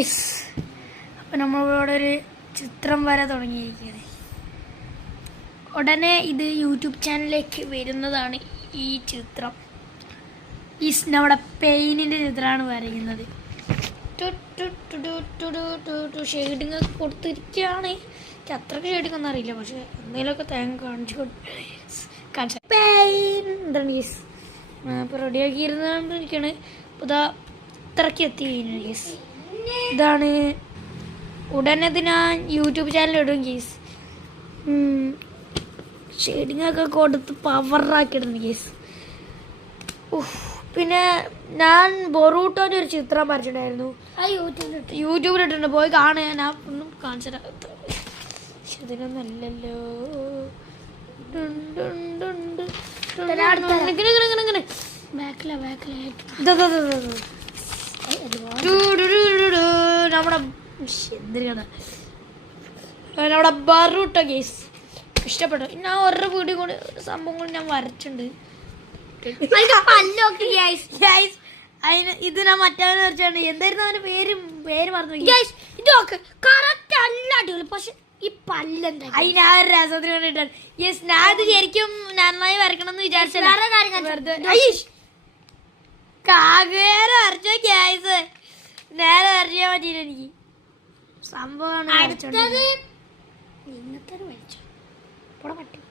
അപ്പോൾ നമ്മളിവിടെ ഒരു ചിത്രം വരെ തുടങ്ങിയിരിക്കുകയാണ്. ഉടനെ ഇത് യൂട്യൂബ് ചാനലിലേക്ക് വരുന്നതാണ്. ഈ ചിത്രം നമ്മുടെ പെയിനിൻ്റെ ചിത്രമാണ് വരയ്ക്കുന്നത്. ഷെയ്ഡിങ് ഒക്കെ കൊടുത്തിരിക്കുകയാണ്. എനിക്ക് അത്രയ്ക്ക് ഷെയ്ഡിങ് ഒന്നും അറിയില്ല, പക്ഷെ എന്തെങ്കിലുമൊക്കെ തേങ്ങ കാണിച്ചു പെയിൻ എന്താണ് ഗീസ് ഇപ്പോൾ റെഡിയാക്കി ഇരുന്നിരിക്കുകയാണ്. ഇപ്പോൾ ഇതാ ഇത്രയ്ക്ക് എത്തി കഴിഞ്ഞു ഗീസ്. ഇതാണ് ഉടനെ ഇത് ഞാൻ യൂട്യൂബ് ചാനൽ ഇടും ഗീസ്. ഷെയ്ഡിങ് ഒക്കെ കൊടുത്ത് പവറാക്കി ഇടുന്നു ഗീസ്. പിന്നെ ഞാൻ ബൊറൂട്ടോൻ്റെ ഒരു ചിത്രം വരച്ചിട്ടുണ്ടായിരുന്നു. യൂട്യൂബിലിട്ടുണ്ട്, പോയി കാണുക. ഞാൻ ഒന്നും കാണിച്ചു പക്ഷെ ഇതിനൊന്നല്ലല്ലോ. നമ്മുടെ ബറൂട്ടോ ഗേസ് ഇഷ്ടപ്പെട്ടു. ഞാൻ ഓരോ വീഡിയോ കൊണ്ട് സംഭവങ്ങൾ ഞാൻ വരച്ചിട്ടുണ്ട്. അതിന് ഇത് ഞാൻ മറ്റവനെ വരച്ചാണ്. എന്തായിരുന്നു അവന്റെ പേര് മറന്നു. ഇതൊക്കെ കറക്റ്റ് അല്ല അടിപൊളി, പക്ഷെ ഈ പല്ലെന്താ ഞാൻ ഒരു രസത്തിന് വേണ്ടിയിട്ടാണ്. യെസ്, ഞാൻ ഇത് ശരിക്കും നന്നായി വരക്കണം എന്ന് വിചാരിച്ചത്. കാകേരെ വരച്ചോ ഗ്യാസ്, നേരെ വരച്ചാൽ പറ്റിയില്ല എനിക്ക്. സംഭവമാണ് ഇന്നത്തെ വരച്ചോ പറ്റും.